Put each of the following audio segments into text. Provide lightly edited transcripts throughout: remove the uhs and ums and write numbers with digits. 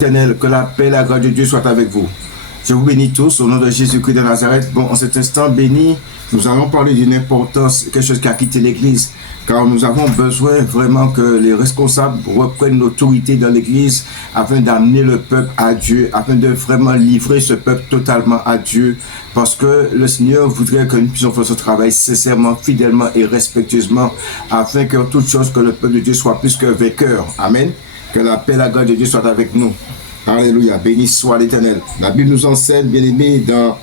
Éternel, que la paix et la grâce de Dieu soient avec vous. Je vous bénis tous au nom de Jésus-Christ de Nazareth. Bon, en cet instant béni, nous allons parler d'une importance, quelque chose qui a quitté l'Église, car nous avons besoin vraiment que les responsables reprennent l'autorité dans l'Église afin d'amener le peuple à Dieu, afin de vraiment livrer ce peuple totalement à Dieu, parce que le Seigneur voudrait que nous puissions faire ce travail sincèrement, fidèlement et respectueusement, afin que toute chose que le peuple de Dieu soit plus que vainqueur. Amen. Que la paix et la grâce de Dieu soient avec nous. Alléluia. Béni soit l'Éternel. La Bible nous enseigne, bien aimé, dans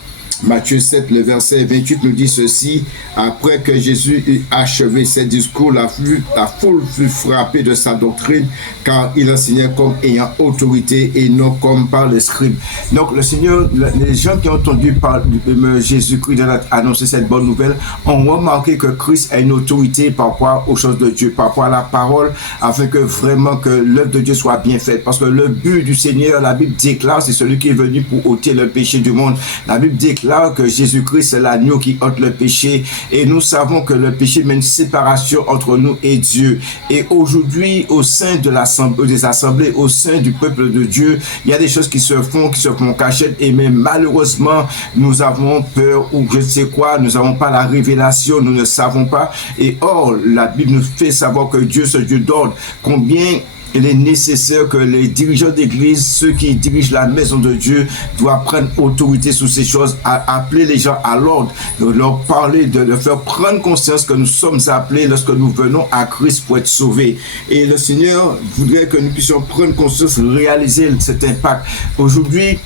Matthieu 7, le verset 28 nous dit ceci. Après que Jésus eut achevé ses discours, la foule fut frappée de sa doctrine, car il enseignait comme ayant autorité et non comme par les scribes. Donc le Seigneur, les gens qui ont entendu parler de Jésus-Christ annoncer cette bonne nouvelle ont remarqué que Christ a une autorité par rapport aux choses de Dieu, par rapport à la parole, afin que vraiment que l'œuvre de Dieu soit bien faite. Parce que le but du Seigneur, la Bible déclare, c'est celui qui est venu pour ôter le péché du monde. La Bible déclare que Jésus-Christ c'est l'agneau qui ôte le péché, et nous savons que le péché met une séparation entre nous et Dieu. Et aujourd'hui, au sein de des assemblées, au sein du peuple de Dieu, il y a des choses qui se font cachette, et même malheureusement nous avons peur ou je ne sais quoi, nous n'avons pas la révélation, nous ne savons pas. Et or la Bible nous fait savoir que Dieu, ce Dieu d'ordre, combien il est nécessaire que les dirigeants d'église, ceux qui dirigent la maison de Dieu, doivent prendre autorité sur ces choses, appeler les gens à l'ordre, de leur parler, de leur faire prendre conscience que nous sommes appelés lorsque nous venons à Christ pour être sauvés. Et le Seigneur voudrait que nous puissions prendre conscience, réaliser cet impact. Aujourd'hui,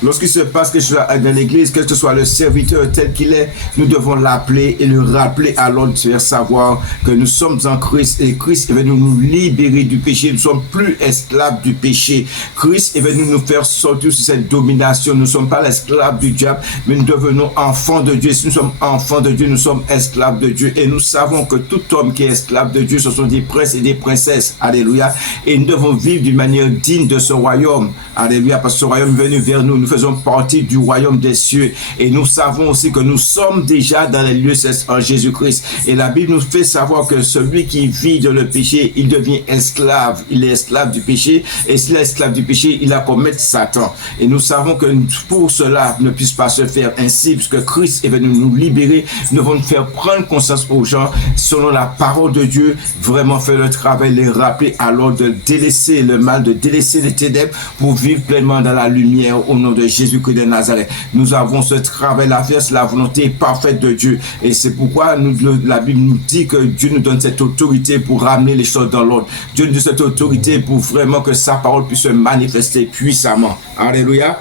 lorsqu'il se passe quelque chose dans l'église, quel que soit le serviteur tel qu'il est, nous devons l'appeler et le rappeler à l'ordre, de faire savoir que nous sommes en Christ, et Christ est venu nous libérer du péché. Nous ne sommes plus esclaves du péché. Christ est venu nous faire sortir de cette domination. Nous ne sommes pas l'esclave du diable, mais nous devenons enfants de Dieu. Si nous sommes enfants de Dieu, nous sommes esclaves de Dieu. Et nous savons que tout homme qui est esclave de Dieu, ce sont des princes et des princesses. Alléluia. Et nous devons vivre d'une manière digne de ce royaume. Alléluia. Parce que ce royaume est venu vers nous. Nous faisons partie du royaume des cieux, et nous savons aussi que nous sommes déjà dans les lieux célestes en Jésus-Christ. Et la Bible nous fait savoir que celui qui vit dans le péché, il devient esclave. Il est esclave du péché, et s'il est esclave du péché, il a commis Satan. Et nous savons que pour cela ne puisse pas se faire ainsi, puisque Christ est venu nous libérer. Nous devons faire prendre conscience aux gens selon la parole de Dieu, vraiment faire le travail, les rappeler à l'ordre de délaisser le mal, de délaisser les ténèbres pour vivre pleinement dans la lumière au nom de Jésus-Christ de Nazareth. Nous avons ce travail à faire, c'est la volonté parfaite de Dieu. Et c'est pourquoi la Bible nous dit que Dieu nous donne cette autorité pour ramener les choses dans l'ordre. Dieu nous donne cette autorité pour vraiment que sa parole puisse se manifester puissamment. Alléluia.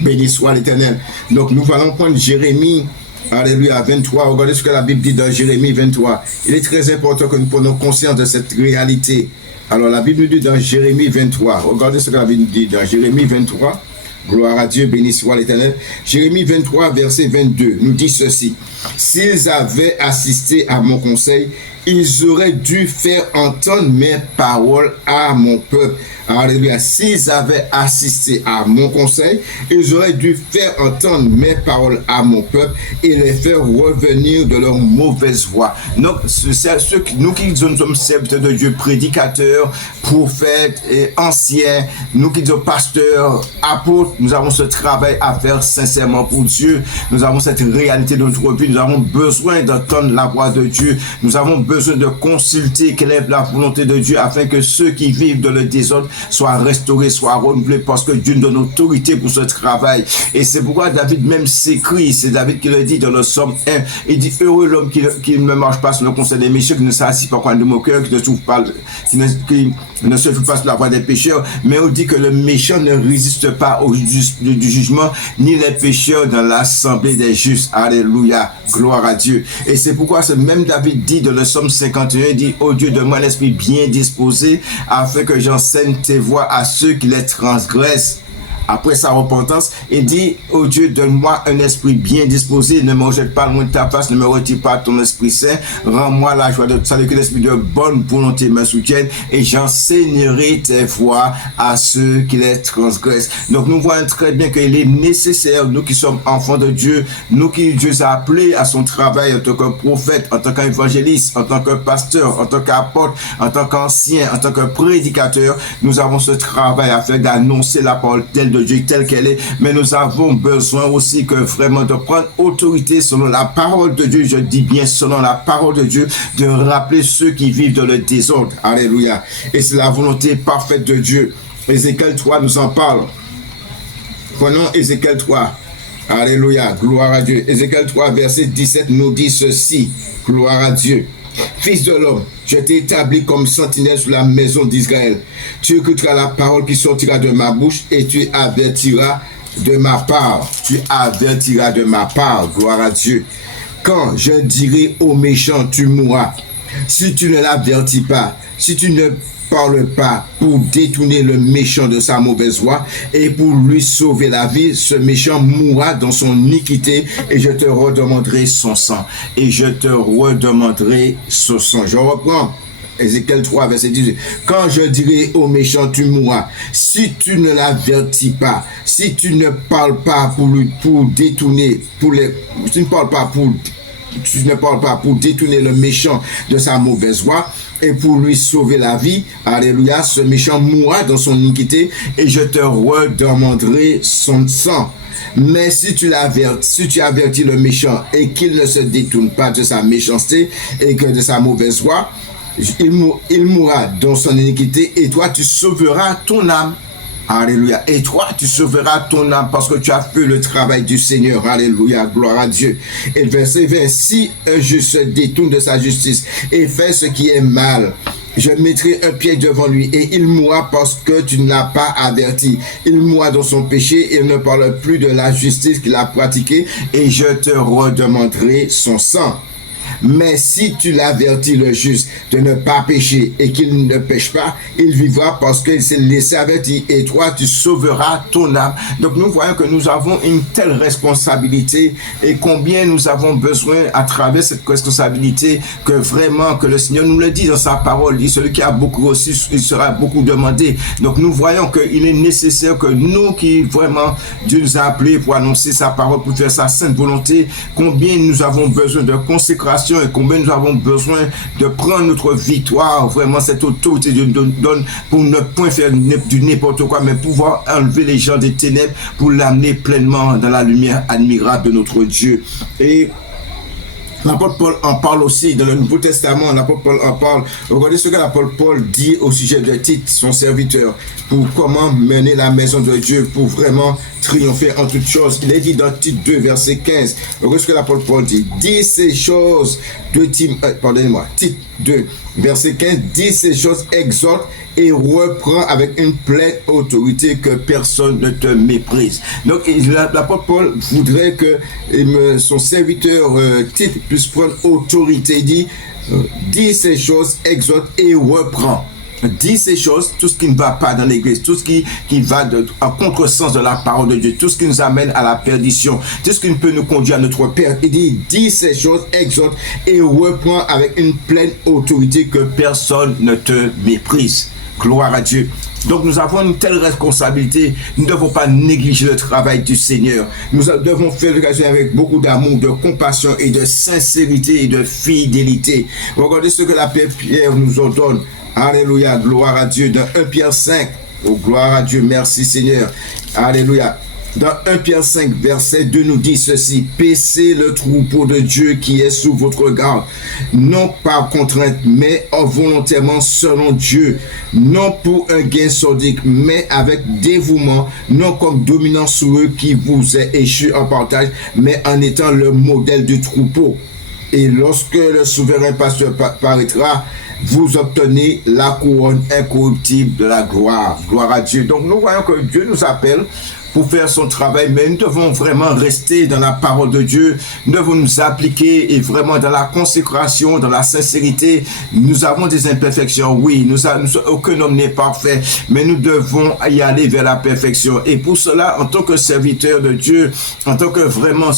Béni soit l'Éternel. Donc nous allons prendre Jérémie. Alléluia, 23. Regardez ce que la Bible dit dans Jérémie 23. Il est très important que nous prenions conscience de cette réalité. Alors la Bible nous dit dans Jérémie 23. Regardez ce que la Bible nous dit dans Jérémie 23. Gloire à Dieu, béni soit l'Éternel. Jérémie 23, verset 22, nous dit ceci. S'ils avaient assisté à mon conseil, ils auraient dû faire entendre mes paroles à mon peuple. Alléluia. S'ils avaient assisté à mon conseil, ils auraient dû faire entendre mes paroles à mon peuple et les faire revenir de leur mauvaise voie. Donc, nous qui sommes serviteurs de Dieu, prédicateurs, prophètes et anciens, nous qui sommes pasteurs, apôtres, nous avons ce travail à faire sincèrement pour Dieu. Nous avons cette réalité de notre vie. Nous avons besoin d'entendre la voix de Dieu. Nous avons besoin de consulter quelle est la volonté de Dieu afin que ceux qui vivent dans le désordre soient restaurés, soient renouvelés, parce que Dieu nous donne autorité pour ce travail. Et c'est pourquoi David même s'écrit, c'est David qui le dit dans le Psaume 1, il dit heureux l'homme qui ne marche pas sur le conseil des méchants, qui ne s'assit pas au coin de moqueurs, qui ne souffre pas, qui ne se fout pas sur la voie des pécheurs, mais on dit que le méchant ne résiste pas du jugement, ni les pécheurs dans l'assemblée des justes. Alléluia, gloire à Dieu. Et c'est pourquoi ce même David dit dans le Psaume 51, il dit ô Dieu, donne-moi l'esprit bien disposé, afin que j'enseigne tes voies à ceux qui les transgressent. après sa repentance, il dit, oh Dieu, donne-moi un esprit bien disposé, ne me rejette pas loin de ta face, ne me retire pas ton Esprit Saint, rends-moi la joie de salut, que l'esprit de bonne volonté me soutienne, et j'enseignerai tes voies à ceux qui les transgressent. Donc nous voyons très bien qu'il est nécessaire, nous qui sommes enfants de Dieu, nous qui Dieu a appelés à son travail en tant que prophète, en tant qu'évangéliste, en tant que pasteur, en tant qu'apôtre, en tant qu'ancien, en tant que prédicateur, nous avons ce travail à faire d'annoncer la parole telle de Dieu telle qu'elle est, mais nous avons besoin aussi que vraiment de prendre autorité selon la parole de Dieu, je dis bien selon la parole de Dieu, de rappeler ceux qui vivent dans le désordre. Alléluia. Et c'est la volonté parfaite de Dieu. Ézéchiel 3 nous en parle. Prenons Ézéchiel 3. Alléluia. Gloire à Dieu. Ézéchiel 3 verset 17 nous dit ceci. Gloire à Dieu. Fils de l'homme, je t'ai établi comme sentinelle sur la maison d'Israël. Tu écouteras la parole qui sortira de ma bouche et tu avertiras de ma part. Tu avertiras de ma part. Gloire à Dieu. Quand je dirai au méchant, tu mourras. Si tu ne l'avertis pas, si tu ne parle pas pour détourner le méchant de sa mauvaise voie et pour lui sauver la vie, ce méchant mourra dans son iniquité et je te redemanderai son sang. Et je te redemanderai son sang. Je reprends. Ézéchiel 3, verset 18. Quand je dirai au méchant, tu mourras. Si tu ne l'avertis pas, si tu ne parles pas pour détourner, tu ne parles pas pour détourner le méchant de sa mauvaise voie et pour lui sauver la vie, alléluia, ce méchant mourra dans son iniquité et je te redemanderai son sang. Mais si tu avertis le méchant et qu'il ne se détourne pas de sa méchanceté et que de sa mauvaise voie, il mourra dans son iniquité et toi tu sauveras ton âme. Alléluia. Et toi, tu sauveras ton âme parce que tu as fait le travail du Seigneur. Alléluia. Gloire à Dieu. Et le verset 20. Si un juste se détourne de sa justice et fait ce qui est mal, je mettrai un pied devant lui et il mourra parce que tu ne l'as pas averti. Il mourra dans son péché et il ne parle plus de la justice qu'il a pratiquée et je te redemanderai son sang. Mais si tu l'avertis le juste de ne pas pécher et qu'il ne pêche pas, il vivra parce qu'il s'est laissé avertir et toi tu sauveras ton âme. Donc nous voyons que nous avons une telle responsabilité et combien nous avons besoin à travers cette responsabilité que vraiment que le Seigneur nous le dit dans sa parole. Il dit celui qui a beaucoup reçu, il sera beaucoup demandé. Donc nous voyons qu'il est nécessaire que nous qui vraiment Dieu nous a appelés pour annoncer sa parole, pour faire sa sainte volonté, combien nous avons besoin de consécration et combien nous avons besoin de prendre notre victoire, vraiment cette autorité Dieu nous donne pour ne point faire du n'importe quoi, mais pouvoir enlever les gens des ténèbres pour l'amener pleinement dans la lumière admirable de notre Dieu. Et l'apôtre Paul en parle aussi dans le Nouveau Testament. L'apôtre Paul en parle. Regardez ce que l'apôtre Paul dit au sujet de Tite, son serviteur, pour comment mener la maison de Dieu, pour vraiment triompher en toutes choses. Il est dit dans Tite 2, verset 15. Regardez ce que l'apôtre Paul dit. Dis ces choses de Tite 2, verset 15. Dis ces choses, exhorte et reprend avec une pleine autorité que personne ne te méprise. Donc l'apôtre Paul voudrait que son serviteur Tite puisse prendre autorité. Il dit, dis ces choses, exhorte et reprend. Dis ces choses, tout ce qui ne va pas dans l'église, tout ce qui va en contresens de la parole de Dieu, tout ce qui nous amène à la perdition, tout ce qui peut nous conduire à notre perte. Il dit, dis ces choses, exhorte et reprend avec une pleine autorité que personne ne te méprise. Gloire à Dieu. Donc nous avons une telle responsabilité, nous ne devons pas négliger le travail du Seigneur. Nous devons faire l'occasion avec beaucoup d'amour, de compassion et de sincérité et de fidélité. Regardez ce que la Pierre nous ordonne. Alléluia, gloire à Dieu. Dans 1 Pierre 5, oh gloire à Dieu, merci Seigneur. Alléluia. Dans 1 Pierre 5, verset 2 nous dit ceci. Paissez le troupeau de Dieu qui est sous votre garde, non par contrainte, mais volontairement selon Dieu, non pour un gain sordide, mais avec dévouement, non comme dominant sur eux qui vous est échu en partage, mais en étant le modèle du troupeau. Et lorsque le souverain pasteur paraîtra, vous obtenez la couronne incorruptible de la gloire. Gloire à Dieu. Donc nous voyons que Dieu nous appelle pour faire son travail, mais nous devons vraiment rester dans la parole de Dieu. Nous devons nous appliquer et vraiment dans la consécration, dans la sincérité. Nous avons des imperfections, oui, aucun homme n'est parfait, mais nous devons y aller vers la perfection. Et pour cela, en tant que serviteur de Dieu, en tant que vraiment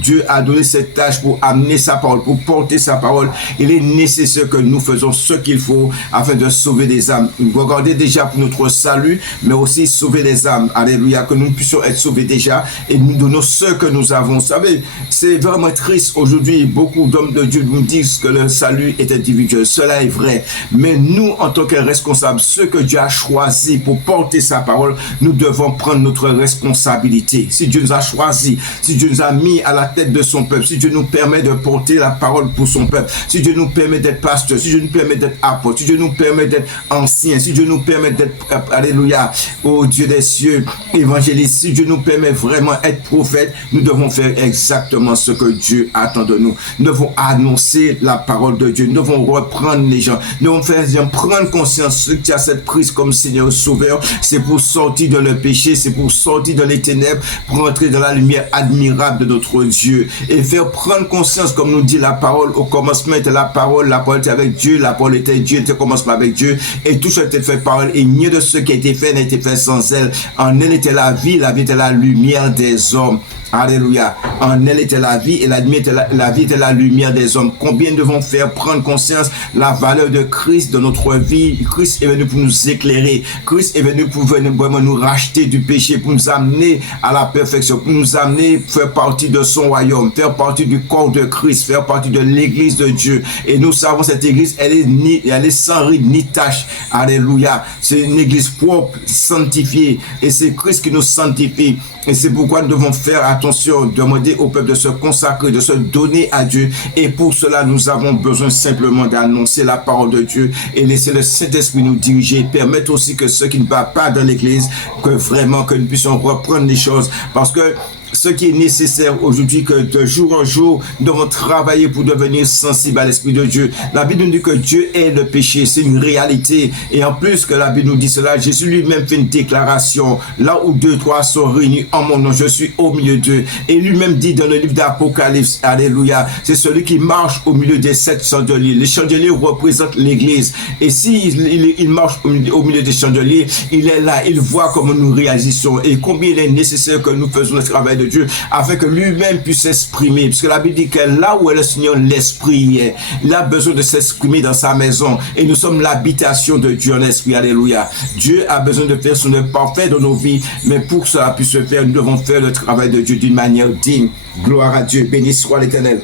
Dieu a donné cette tâche pour amener sa parole, pour porter sa parole, il est nécessaire que nous faisons ce qu'il faut afin de sauver des âmes. Regardez déjà pour notre salut, mais aussi sauver les âmes. Alléluia, que nous puissions être sauvés déjà et nous donnons ce que nous avons. Vous savez, c'est vraiment triste aujourd'hui. Beaucoup d'hommes de Dieu nous disent que le salut est individuel. Cela est vrai. Mais nous, en tant que responsables, ceux que Dieu a choisis pour porter sa parole, nous devons prendre notre responsabilité. Si Dieu nous a choisis, si Dieu nous a mis à la tête de son peuple, si Dieu nous permet de porter la parole pour son peuple, si Dieu nous permet d'être pasteur, si Dieu nous permet d'être apôtre, si Dieu nous permet d'être ancien, si Dieu nous permet d'être, alléluia, ô Dieu des cieux, évangéliste, si Dieu nous permet vraiment d'être prophète, nous devons faire exactement ce que Dieu attend de nous. Nous devons annoncer la parole de Dieu, nous devons reprendre les gens, nous devons faire prendre conscience qu'il y a cette prise comme Seigneur Sauveur, c'est pour sortir de le péché, c'est pour sortir de les ténèbres, pour entrer dans la lumière admirable de notre Dieu et faire prendre conscience, comme nous dit la parole, au commencement était la parole était avec Dieu, la parole était Dieu, était au commencement avec Dieu, et tout ça était fait par elle, et rien de ce qui a été fait n'a été fait sans elle. En elle était la vie était la lumière des hommes. Alléluia. En elle était la vie et la vie était la lumière des hommes. Combien devons faire prendre conscience la valeur de Christ dans notre vie? Christ est venu pour nous éclairer. Christ est venu pour vraiment nous racheter du péché, pour nous amener à la perfection, pour nous amener à faire partie de son royaume, faire partie du corps de Christ, faire partie de l'église de Dieu. Et nous savons cette église, elle est sans ride ni tache. Alléluia. C'est une église propre, sanctifiée. Et c'est Christ qui nous sanctifie. Et c'est pourquoi nous devons faire attention, demander au peuple de se consacrer, de se donner à Dieu. Et pour cela, nous avons besoin simplement d'annoncer la parole de Dieu et laisser le Saint-Esprit nous diriger. Permettre aussi que ceux qui ne vont pas dans l'église, que vraiment que nous puissions reprendre les choses. Parce que ce qui est nécessaire aujourd'hui, que de jour en jour, nous devons travailler pour devenir sensibles à l'Esprit de Dieu. La Bible nous dit que Dieu est le péché, c'est une réalité. Et en plus que la Bible nous dit cela, Jésus lui-même fait une déclaration. Là où 2, 3 sont réunis en mon nom, je suis au milieu d'eux. Et lui-même dit dans le livre d'Apocalypse, alléluia, c'est celui qui marche au milieu des 7 chandeliers. Les chandeliers représentent l'Église. Et s'il marche au milieu des chandeliers, il est là, il voit comment nous réagissons et combien il est nécessaire que nous faisons le travail de Dieu afin que lui-même puisse s'exprimer, puisque la Bible dit que là où est le Seigneur, l'Esprit est, il a besoin de s'exprimer dans sa maison et nous sommes l'habitation de Dieu en esprit. Alléluia. Dieu a besoin de faire son œuvre parfaite dans nos vies, mais pour que cela puisse se faire, nous devons faire le travail de Dieu d'une manière digne. Gloire à Dieu, béni soit l'Éternel.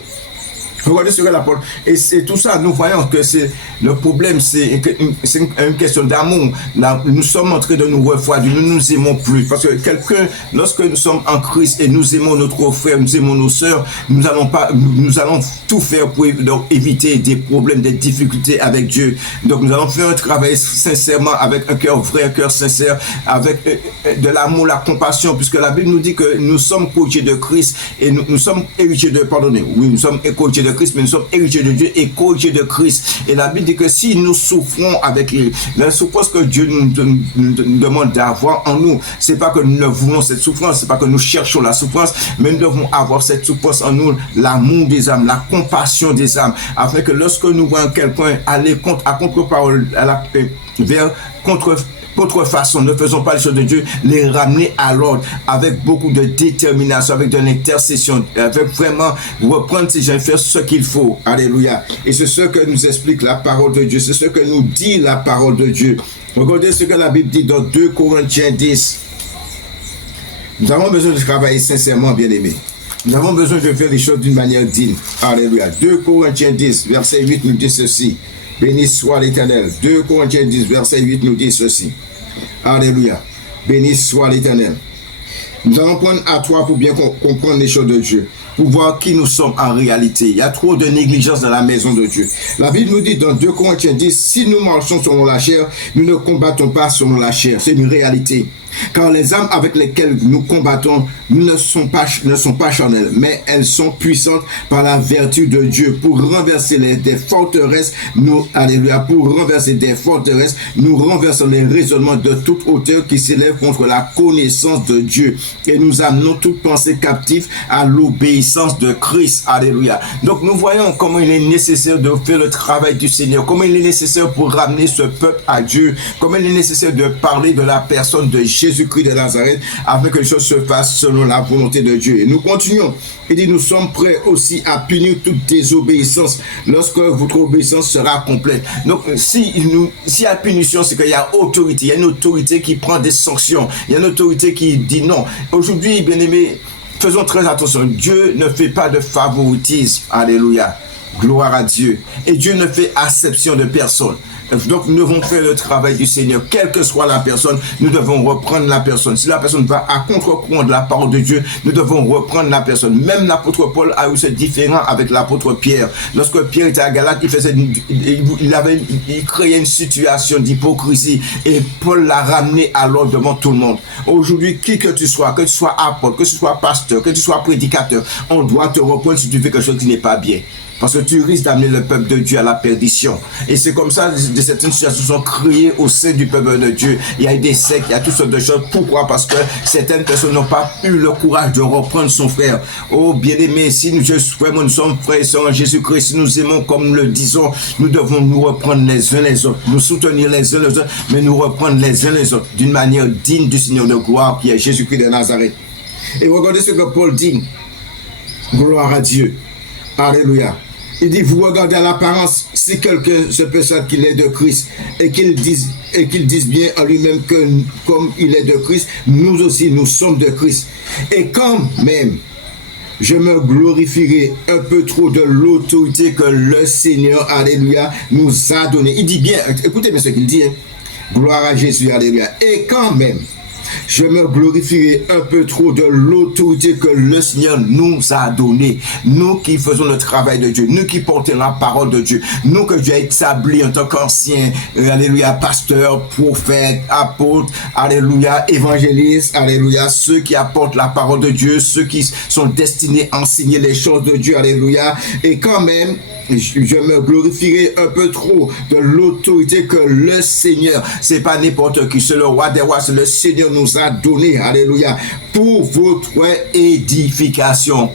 Regardez ce que la parole. Et c'est tout ça, nous voyons que c'est le problème, c'est une question d'amour. Nous sommes en train de nous refroidir, nous nous aimons plus. Parce que quelqu'un, lorsque nous sommes en Christ et nous aimons notre frère, nous aimons nos sœurs, nous allons tout faire pour donc, éviter des problèmes, des difficultés avec Dieu. Donc nous allons faire un travail sincèrement, avec un cœur vrai, un cœur sincère, avec de l'amour, la compassion, puisque la Bible nous dit que nous sommes co-héritiers de Christ et nous sommes héritiers de, pardonnez, oui, nous sommes co-héritiers de Christ, mais nous sommes héritiers de Dieu et co-héritiers de Christ. Et la Bible dit que si nous souffrons avec lui, la souffrance que Dieu nous demande d'avoir en nous, c'est pas que nous ne voulons cette souffrance, c'est pas que nous cherchons la souffrance, mais nous devons avoir cette souffrance en nous, l'amour des âmes, la compassion des âmes, afin que lorsque nous voyons quelqu'un aller à contre-parole, vers contrefaçon, ne faisons pas les choses de Dieu, les ramener à l'ordre avec beaucoup de détermination, avec de l'intercession, avec vraiment reprendre ces gens et faire ce qu'il faut. Alléluia. Et c'est ce que nous explique la parole de Dieu, c'est ce que nous dit la parole de Dieu. Regardez ce que la Bible dit dans 2 Corinthiens 10. Nous avons besoin de travailler sincèrement, bien-aimés. Nous avons besoin de faire les choses d'une manière digne. Alléluia. 2 Corinthiens 10, verset 8 nous dit ceci. Béni soit l'Éternel. 2 Corinthiens 10, verset 8 nous dit ceci. Alléluia. Béni soit l'Éternel. Nous allons prendre à toi pour bien comprendre les choses de Dieu, pour voir qui nous sommes en réalité. Il y a trop de négligence dans la maison de Dieu. La Bible nous dit dans 2 Corinthiens 10, si nous marchons selon la chair, nous ne combattons pas selon la chair. C'est une réalité. Car les armes avec lesquelles nous combattons ne sont pas charnelles, mais elles sont puissantes par la vertu de Dieu pour renverser des forteresses. Pour renverser des forteresses, nous renversons les raisonnements de toute hauteur qui s'élève contre la connaissance de Dieu. Et nous amenons toute pensée captive à l'obéissance de Christ. Alléluia. Donc nous voyons comment il est nécessaire de faire le travail du Seigneur, comment il est nécessaire pour ramener ce peuple à Dieu, comment il est nécessaire de parler de la personne de Jésus-Christ de Nazareth afin que les choses se fassent selon la volonté de Dieu. Et nous continuons. Il dit, nous sommes prêts aussi à punir toute désobéissance lorsque votre obéissance sera complète. Donc, s'il y a punition, c'est qu'il y a autorité. Il y a une autorité qui prend des sanctions. Il y a une autorité qui dit non. Aujourd'hui, bien-aimés, faisons très attention. Dieu ne fait pas de favoritisme. Alléluia. Gloire à Dieu. Et Dieu ne fait acception de personne. Donc nous devons faire le travail du Seigneur. Quelle que soit la personne, nous devons reprendre la personne. Si la personne va à contre-courant de la parole de Dieu, nous devons reprendre la personne. Même l'apôtre Paul a eu ce différent avec l'apôtre Pierre. Lorsque Pierre était à Galate, il créait une situation d'hypocrisie et Paul l'a ramené à l'ordre devant tout le monde. Aujourd'hui, qui que tu sois apôtre, que tu sois pasteur, que tu sois prédicateur, on doit te reprendre si tu fais quelque chose qui n'est pas bien. Parce que tu risques d'amener le peuple de Dieu à la perdition. Et c'est comme ça que certaines situations sont créées au sein du peuple de Dieu. Il y a eu des sectes, il y a toutes sortes de choses. Pourquoi? Parce que certaines personnes n'ont pas eu le courage de reprendre son frère. Oh bien-aimé, si nous sommes frères et sœurs en Jésus-Christ, si nous aimons comme nous le disons, nous devons nous reprendre les uns les autres, nous soutenir les uns les autres, mais nous reprendre les uns les autres d'une manière digne du Seigneur de gloire qui est Jésus-Christ de Nazareth. Et regardez ce que Paul dit. Gloire à Dieu. Alléluia. Il dit, vous regardez à l'apparence, si quelqu'un se persuade qu'il est de Christ et qu'il dise bien en lui-même que comme il est de Christ, nous aussi, nous sommes de Christ. Et quand même, je me glorifierai un peu trop de l'autorité que le Seigneur, alléluia, nous a donnée. Il dit bien, écoutez bien ce qu'il dit, hein. Gloire à Jésus, alléluia. Et quand même, je me glorifierai un peu trop de l'autorité que le Seigneur nous a donnée. Nous qui faisons le travail de Dieu, nous qui portons la parole de Dieu, nous que Dieu a établi en tant qu'ancien, alléluia, pasteur, prophète, apôtre, alléluia, évangéliste, alléluia, ceux qui apportent la parole de Dieu, ceux qui sont destinés à enseigner les choses de Dieu, alléluia. Et quand même, je me glorifierai un peu trop de l'autorité que le Seigneur, c'est pas n'importe qui, c'est le roi des rois, c'est le Seigneur nous a donné, alléluia, pour votre édification,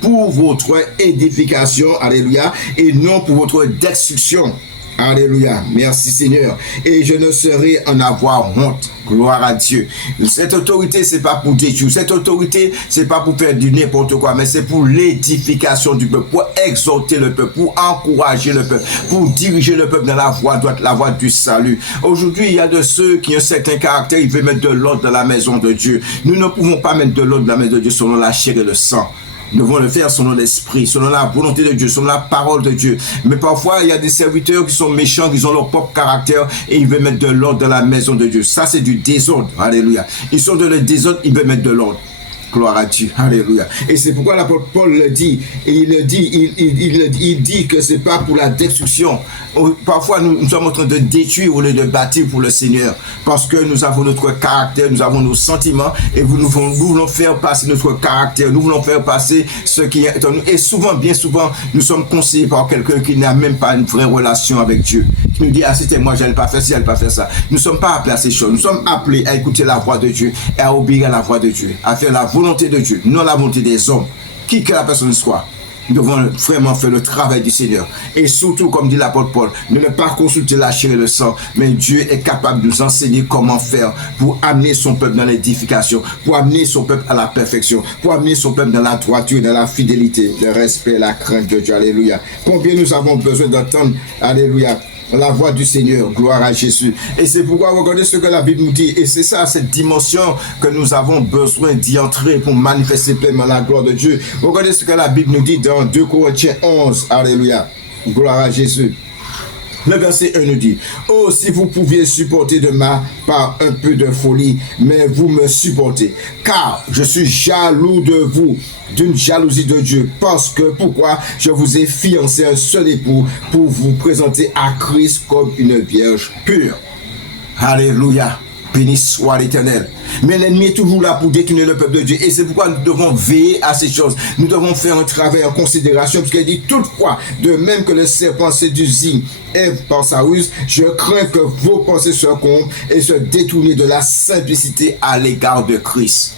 alléluia, et non pour votre destruction. Alléluia, merci Seigneur. Et je ne saurais en avoir honte. Gloire à Dieu. Cette autorité, c'est pas pour détruire. Cette autorité, c'est pas pour faire du n'importe quoi, mais c'est pour l'édification du peuple, pour exhorter le peuple, pour encourager le peuple, pour diriger le peuple dans la voie droite, la voie du salut. Aujourd'hui, il y a de ceux qui ont un certain caractère, ils veulent mettre de l'ordre dans la maison de Dieu. Nous ne pouvons pas mettre de l'ordre dans la maison de Dieu selon la chair et le sang. Nous devons le faire selon l'esprit, selon la volonté de Dieu, selon la parole de Dieu. Mais parfois, il y a des serviteurs qui sont méchants, qui ont leur propre caractère et ils veulent mettre de l'ordre dans la maison de Dieu. Ça, c'est du désordre. Alléluia. Ils sont dans le désordre, ils veulent mettre de l'ordre. Gloire à Dieu. Alléluia. Et c'est pourquoi l'apôtre Paul le dit. Et il dit que c'est pas pour la destruction. Parfois, nous sommes en train de détruire au lieu de bâtir pour le Seigneur. Parce que nous avons notre caractère, nous avons nos sentiments et nous voulons faire passer notre caractère. Nous voulons faire passer ce qui est en nous. Et souvent, bien souvent, nous sommes conseillés par quelqu'un qui n'a même pas une vraie relation avec Dieu. Qui nous dit, ah, c'était moi, j'allais pas faire ci, j'allais pas faire ça. Nous ne sommes pas appelés à ces choses. Nous sommes appelés à écouter la voix de Dieu et à obéir à la voix de Dieu. À faire la volonté de Dieu, non la volonté des hommes, qui que la personne soit. Nous devons vraiment faire le travail du Seigneur. Et surtout, comme dit l'apôtre Paul, ne pas consulter la chair et le sang, mais Dieu est capable de nous enseigner comment faire pour amener son peuple dans l'édification, pour amener son peuple à la perfection, pour amener son peuple dans la droiture, dans la fidélité, le respect, la crainte de Dieu. Alléluia. Combien nous avons besoin d'entendre, alléluia, la voix du Seigneur, gloire à Jésus. Et c'est pourquoi regardez ce que la Bible nous dit. Et c'est ça, cette dimension que nous avons besoin d'y entrer pour manifester pleinement la gloire de Dieu. Regardez ce que la Bible nous dit dans 2 Corinthiens 11. Alléluia. Gloire à Jésus. Le verset 1 nous dit, oh, si vous pouviez supporter de ma part un peu de folie, mais vous me supportez, car je suis jaloux de vous, d'une jalousie de Dieu, parce que, pourquoi? Je vous ai fiancé un seul époux pour vous présenter à Christ comme une vierge pure. Alléluia. Béni soit l'Éternel. Mais l'ennemi est toujours là pour détourner le peuple de Dieu. Et c'est pourquoi nous devons veiller à ces choses. Nous devons faire un travail en considération. Puisqu'il dit toutefois, de même que le serpent séduisit Ève par sa ruse, je crains que vos pensées se corrompent et se détournent de la simplicité à l'égard de Christ.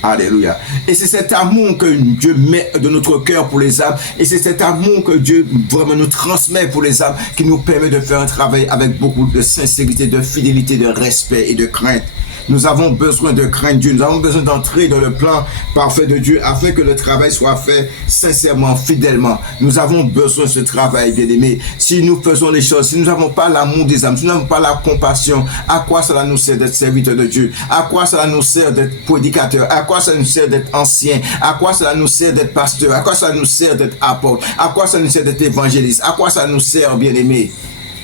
Alléluia. Et c'est cet amour que Dieu met de notre cœur pour les âmes. Et c'est cet amour que Dieu vraiment nous transmet pour les âmes qui nous permet de faire un travail avec beaucoup de sincérité, de fidélité, de respect et de crainte. Nous avons besoin de craindre Dieu. Nous avons besoin d'entrer dans le plan parfait de Dieu afin que le travail soit fait sincèrement, fidèlement. Nous avons besoin de ce travail, bien-aimé. Si nous faisons les choses, si nous n'avons pas l'amour des âmes, si nous n'avons pas la compassion, à quoi cela nous sert d'être serviteur de Dieu? À quoi cela nous sert d'être prédicateur? À quoi cela nous sert d'être ancien? À quoi cela nous sert d'être pasteur? À quoi cela nous sert d'être apôtre? À quoi cela nous sert d'être évangéliste? À quoi cela nous sert, bien-aimé?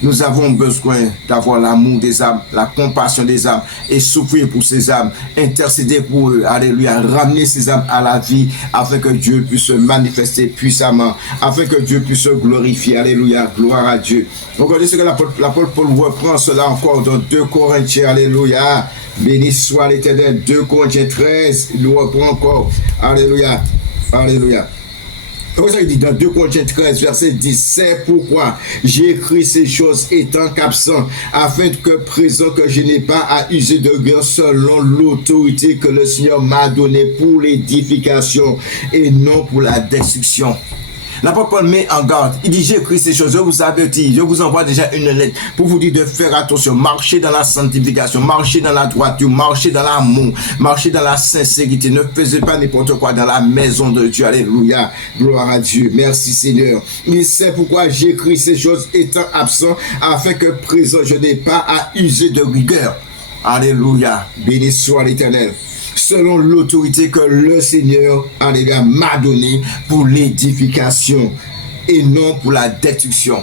Nous avons besoin d'avoir l'amour des âmes, la compassion des âmes et souffrir pour ces âmes, intercéder pour eux, alléluia, ramener ces âmes à la vie afin que Dieu puisse se manifester puissamment, afin que Dieu puisse se glorifier, alléluia, gloire à Dieu. Regardez ce que l'apôtre Paul reprend cela encore dans 2 Corinthiens, alléluia, béni soit l'Éternel, 2 Corinthiens 13, il le reprend encore, alléluia, alléluia. Comme ça, il dit dans 2 Corinthiens 13, verset 10, c'est pourquoi j'ai écrit ces choses étant qu'absent, afin que présent que je n'ai pas à user de guerre selon l'autorité que le Seigneur m'a donnée pour l'édification et non pour la destruction. L'apôtre Paul met en garde. Il dit, j'ai écrit ces choses, je vous avertis, je vous envoie déjà une lettre pour vous dire de faire attention, marcher dans la sanctification, marcher dans la droiture, marcher dans l'amour, marcher dans la sincérité. Ne faisez pas n'importe quoi dans la maison de Dieu. Alléluia. Gloire à Dieu. Merci Seigneur. Il sait pourquoi j'écris ces choses étant absent, afin que présent je n'ai pas à user de rigueur. Alléluia. Béni soit l'Éternel. Selon l'autorité que le Seigneur m'a donnée pour l'édification et non pour la destruction.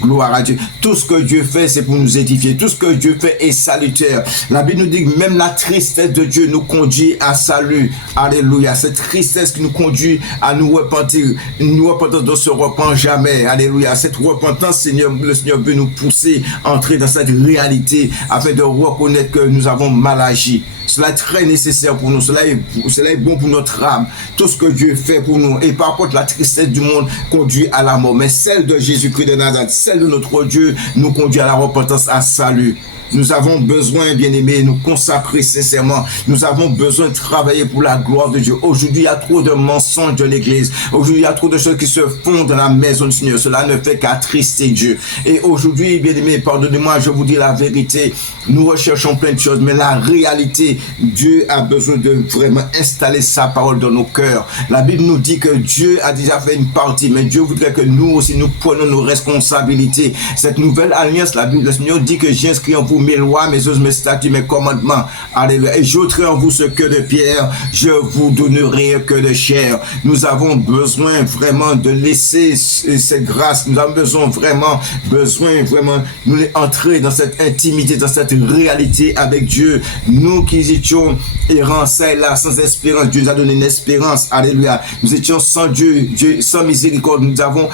Gloire à Dieu. Tout ce que Dieu fait, c'est pour nous édifier. Tout ce que Dieu fait est salutaire. La Bible nous dit que même la tristesse de Dieu nous conduit à salut. Alléluia. Cette tristesse qui nous conduit à nous repentir. Nous repentons ne se repent jamais. Alléluia. Cette repentance, Seigneur, le Seigneur veut nous pousser à entrer dans cette réalité afin de reconnaître que nous avons mal agi. Cela est très nécessaire pour nous. Cela est bon pour notre âme. Tout ce que Dieu fait pour nous. Et par contre, la tristesse du monde conduit à la mort. Mais celle de Jésus-Christ de Nazareth, celle de notre Dieu, nous conduit à la repentance, à salut. Nous avons besoin, bien-aimés, nous consacrer sincèrement. Nous avons besoin de travailler pour la gloire de Dieu. Aujourd'hui, il y a trop de mensonges de l'Église. Aujourd'hui, il y a trop de choses qui se font dans la maison du Seigneur. Cela ne fait qu'attrister Dieu. Et aujourd'hui, bien-aimés, pardonnez-moi, je vous dis la vérité. Nous recherchons plein de choses, mais la réalité, Dieu a besoin de vraiment installer sa parole dans nos cœurs. La Bible nous dit que Dieu a déjà fait une partie, mais Dieu voudrait que nous aussi, nous prenions nos responsabilités. Cette nouvelle alliance, la Bible, le Seigneur dit que j'ai inscrit en vous mes lois, mes os, mes statuts, mes commandements. Alléluia. Et j'ôterai en vous ce cœur de pierre, je vous donnerai un cœur de chair. Nous avons besoin vraiment de laisser cette grâce. Nous avons vraiment besoin nous entrer dans cette intimité, dans cette réalité avec Dieu. Nous qui étions errants, ça et là, sans espérance, Dieu nous a donné une espérance. Alléluia. Nous étions sans Dieu, sans miséricorde. Nous avons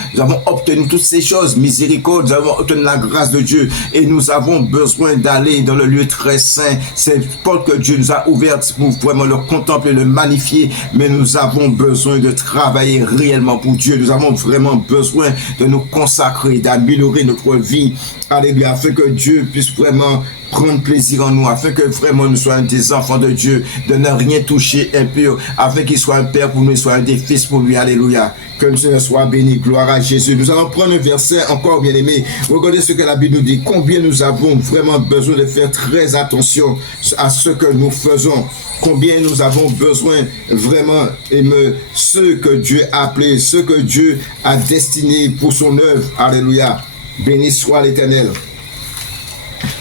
obtenu toutes ces choses. Miséricorde, nous avons obtenu la grâce de Dieu. Et nous avons besoin d'aller dans le lieu très saint. C'est porte que Dieu nous a ouverte pour vraiment le contempler, le magnifier. Mais nous avons besoin de travailler réellement pour Dieu. Nous avons vraiment besoin de nous consacrer, d'améliorer notre vie. Alléluia. Afin que Dieu puisse vraiment prendre plaisir en nous, afin que vraiment nous soyons des enfants de Dieu, de ne rien toucher impur, afin qu'il soit un père pour nous, soit un des fils pour lui. Alléluia. Que le Seigneur soit béni. Gloire à Jésus. Nous allons prendre un verset encore, bien aimé. Regardez ce que la Bible nous dit. Combien nous avons vraiment besoin de faire très attention à ce que nous faisons. Combien nous avons besoin vraiment d'aimer ceux que Dieu a appelés, ceux que Dieu a destinés pour son œuvre. Alléluia. Béni soit l'Éternel.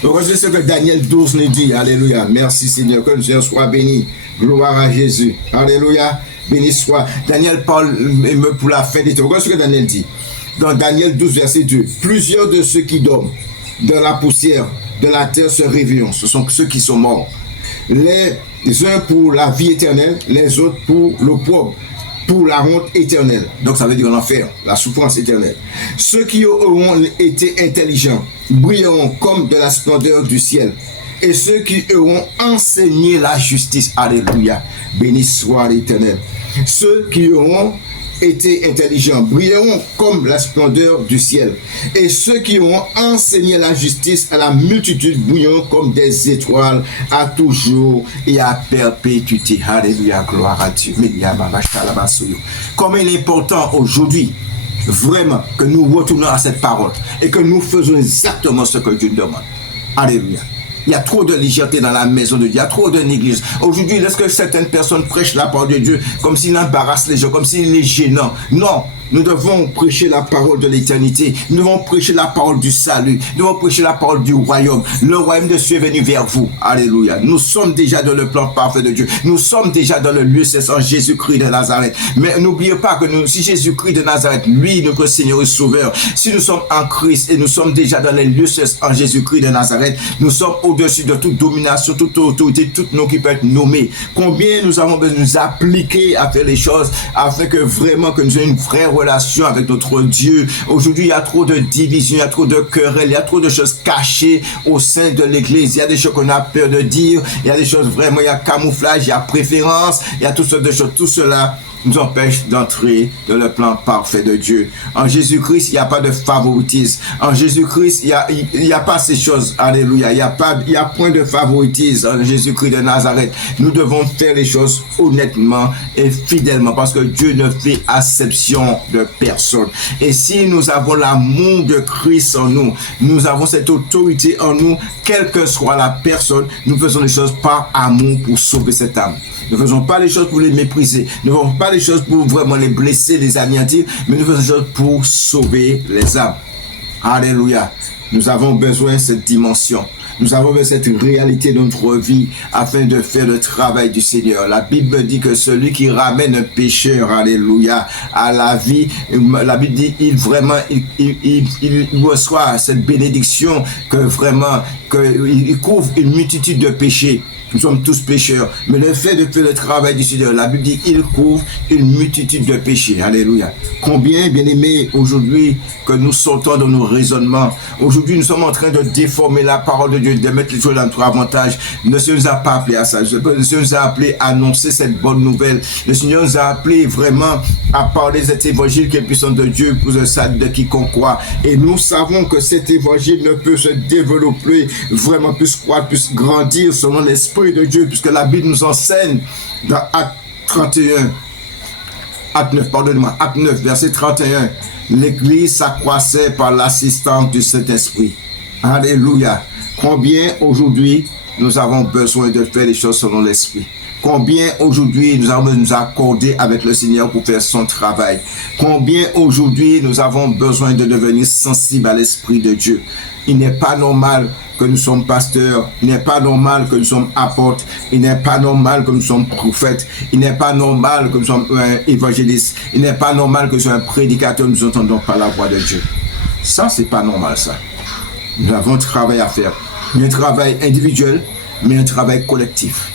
Regardez ce que Daniel 12 nous dit. Alléluia. Merci Seigneur. Que le Seigneur soit béni. Gloire à Jésus. Alléluia. Béni soit. Daniel parle pour la fin des temps. Regardez ce que Daniel dit. Dans Daniel 12, verset 2. Plusieurs de ceux qui dorment dans la poussière de la terre se réveilleront. Ce sont ceux qui sont morts. Les uns pour la vie éternelle, les autres pour l'opprobre, pour la honte éternelle. Donc ça veut dire l'enfer, la souffrance éternelle. Ceux qui auront été intelligents brilleront comme de la splendeur du ciel. et ceux qui auront enseigné la justice. Alléluia. Béni soit l'Éternel. Ceux qui auront été intelligents brilleront comme la splendeur du ciel. Et ceux qui auront enseigné la justice à la multitude brilleront comme des étoiles à toujours et à perpétuité. Alléluia, gloire à Dieu. Comme il est important aujourd'hui, vraiment, que nous retournons à cette parole et que nous faisons exactement ce que Dieu nous demande. Alléluia. Il y a trop de légèreté dans la maison de Dieu. Il y a trop de négligence. Aujourd'hui, lorsque certaines personnes prêchent la parole de Dieu comme s'il embarrasse les gens, comme s'il est gênant. Non. Nous devons prêcher la parole de l'éternité. Nous devons prêcher la parole du salut. Nous devons prêcher la parole du royaume. Le royaume de Dieu est venu vers vous. Alléluia. Nous sommes déjà dans le plan parfait de Dieu. Nous sommes déjà dans le lieu cessant Jésus-Christ de Nazareth. Mais n'oubliez pas que si Jésus-Christ de Nazareth, lui, notre Seigneur et Sauveur, si nous sommes en Christ et nous sommes déjà dans les lieux cessants Jésus-Christ de Nazareth, nous sommes au-dessus de toute domination, toute autorité, tout nom qui peut être nommé. Combien nous avons besoin de nous appliquer à faire les choses afin que vraiment que nous ayons une vraie relation avec notre Dieu. Aujourd'hui, il y a trop de divisions, il y a trop de querelles, il y a trop de choses cachées au sein de l'église. Il y a des choses qu'on a peur de dire, il y a des choses vraiment, il y a camouflage, il y a préférence, il y a toutes sortes de choses. Tout cela nous empêche d'entrer dans le plan parfait de Dieu. En Jésus-Christ, il n'y a pas de favoritisme. En Jésus-Christ, il n'y a pas ces choses. Alléluia. Il y a point de favoritisme en Jésus-Christ de Nazareth. Nous devons faire les choses honnêtement et fidèlement parce que Dieu ne fait acception de personne. Et si nous avons l'amour de Christ en nous, nous avons cette autorité en nous, quelle que soit la personne, nous faisons les choses par amour pour sauver cette âme. Nous ne faisons pas les choses pour les mépriser. Nous ne faisons pas les choses pour vraiment les blesser, les anéantir, mais nous faisons les choses pour sauver les âmes. Alléluia. Nous avons besoin de cette dimension. Nous avons besoin de cette réalité de notre vie afin de faire le travail du Seigneur. La Bible dit que celui qui ramène un pécheur, alléluia, à la vie, la Bible dit, il reçoit cette bénédiction que vraiment, qu'il couvre une multitude de péchés. Nous sommes tous pécheurs. Mais le fait de faire le travail du Seigneur, la Bible dit qu'il couvre une multitude de péchés. Alléluia. Combien, bien-aimés, aujourd'hui, que nous sortons dans nos raisonnements. Aujourd'hui, nous sommes en train de déformer la parole de Dieu, de mettre les choses dans notre avantage. Le Seigneur nous a pas appelé à ça. Le Seigneur nous a appelé à annoncer cette bonne nouvelle. Le Seigneur nous a appelé vraiment à parler de cet évangile qui est puissant de Dieu pour le salut de quiconque croit. Et nous savons que cet évangile ne peut se développer, vraiment plus croître, plus grandir selon l'esprit de Dieu, puisque la Bible nous enseigne dans Acte 9, verset 31, l'église s'accroissait par l'assistance du Saint-Esprit. Alléluia. Combien aujourd'hui nous avons besoin de faire les choses selon l'Esprit. Combien aujourd'hui nous avons nous accorder avec le Seigneur pour faire son travail. Combien aujourd'hui nous avons besoin de devenir sensibles à l'Esprit de Dieu. Il n'est pas normal que nous sommes pasteurs, il n'est pas normal que nous sommes apôtres, il n'est pas normal que nous sommes prophètes, il n'est pas normal que nous sommes évangélistes, il n'est pas normal que nous sommes prédicateurs, nous n'entendons pas la voix de Dieu. Ça, c'est pas normal, ça. Nous avons un travail à faire. Un travail individuel, mais un travail collectif.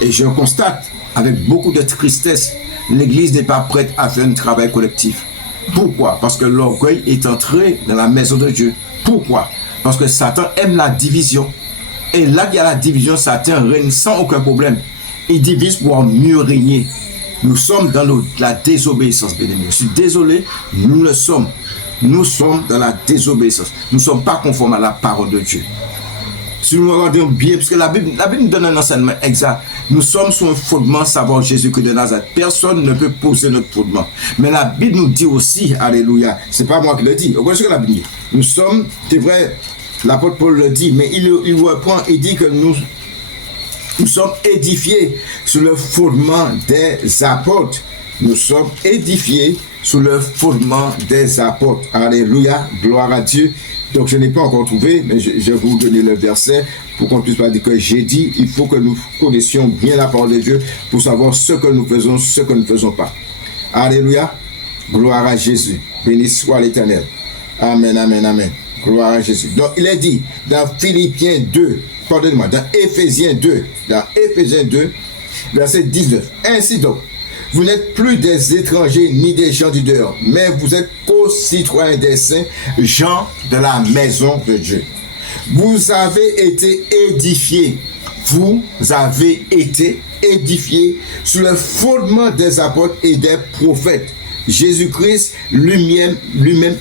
Et je constate, avec beaucoup de tristesse, l'Église n'est pas prête à faire un travail collectif. Pourquoi? Parce que l'orgueil est entré dans la maison de Dieu. Pourquoi? Parce que Satan aime la division. Et là, il y a la division, Satan règne sans aucun problème. Il divise pour mieux régner. Nous sommes dans la désobéissance, bien aimés. Je suis désolé, nous le sommes. Nous sommes dans la désobéissance. Nous ne sommes pas conformes à la parole de Dieu. Si nous regardons bien, parce que la Bible nous donne un enseignement exact. Nous sommes sur un fondement, savoir Jésus-Christ de Nazareth. Personne ne peut poser notre fondement. Mais la Bible nous dit aussi, alléluia, c'est pas moi qui le dis. Vous voyez ce que la Bible dit? Nous sommes, c'est vrai, l'apôtre Paul le dit, mais il reprend et dit que nous sommes édifiés sur le fondement des apôtres. Nous sommes édifiés sur le fondement des apôtres. Alléluia, gloire à Dieu. Donc je n'ai pas encore trouvé, mais je vais vous donner le verset pour qu'on puisse pas dire que j'ai dit. Il faut que nous connaissions bien la parole de Dieu pour savoir ce que nous faisons, ce que nous ne faisons pas. Alléluia, gloire à Jésus. Béni soit l'Éternel. Amen, amen, amen. Gloire à Jésus. Donc il est dit dans Philippiens 2, pardonnez-moi, dans Éphésiens 2, verset 19. Ainsi donc, vous n'êtes plus des étrangers ni des gens du dehors, mais vous êtes co-citoyens des saints, gens de la maison de Dieu. Vous avez été édifiés. Vous avez été édifiés sur le fondement des apôtres et des prophètes. Jésus-Christ lui-même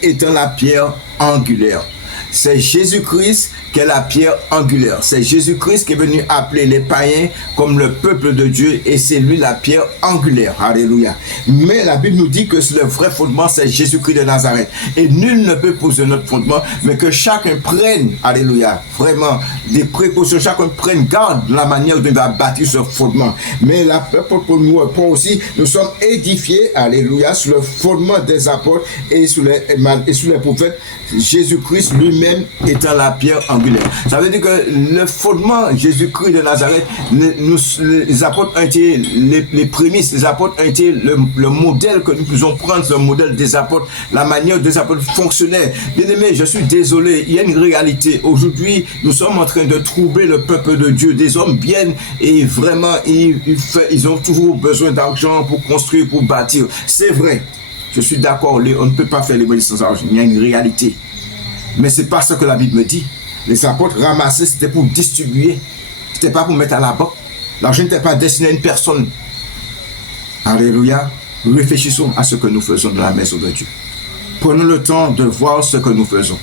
étant la pierre angulaire. C'est Jésus-Christ qui est la pierre angulaire. C'est Jésus-Christ qui est venu appeler les païens comme le peuple de Dieu et c'est lui la pierre angulaire. Alléluia. Mais la Bible nous dit que le vrai fondement, c'est Jésus-Christ de Nazareth. Et nul ne peut poser notre fondement, mais que chacun prenne, alléluia, vraiment des précautions, chacun prenne garde de la manière dont il va bâtir ce fondement. Mais l'apôtre nous aussi, nous sommes édifiés, alléluia, sur le fondement des apôtres et sur les prophètes, Jésus-Christ lui-même étant la pierre angulaire. Ça veut dire que le fondement Jésus-Christ de Nazareth, les apôtres ont été les prémices, les apôtres ont été le modèle que nous pouvons prendre, le modèle des apôtres, la manière des apôtres fonctionnaient. Bien aimé, je suis désolé, il y a une réalité. Aujourd'hui, nous sommes en train de trouver le peuple de Dieu. Des hommes viennent et vraiment, ils ont toujours besoin d'argent pour construire, pour bâtir. C'est vrai. Je suis d'accord, on ne peut pas faire l'évangile sans argent. Il y a une réalité. Mais ce n'est pas ce que la Bible me dit. Les apôtres ramassaient, c'était pour distribuer. Ce n'était pas pour mettre à la banque. L'argent n'était pas destiné à une personne. Alléluia. Réfléchissons à ce que nous faisons dans la maison de Dieu. Prenons le temps de voir ce que nous faisons.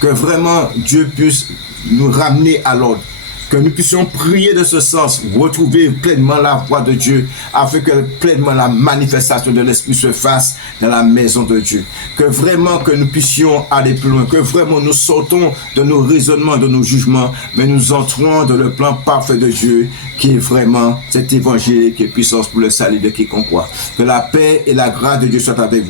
Que vraiment Dieu puisse nous ramener à l'ordre. Que nous puissions prier de ce sens, retrouver pleinement la voix de Dieu, afin que pleinement la manifestation de l'Esprit se fasse dans la maison de Dieu. Que vraiment que nous puissions aller plus loin, que vraiment nous sortons de nos raisonnements, de nos jugements, mais nous entrons dans le plan parfait de Dieu, qui est vraiment cet évangile qui est puissance pour le salut de quiconque croit. Que la paix et la grâce de Dieu soient avec vous.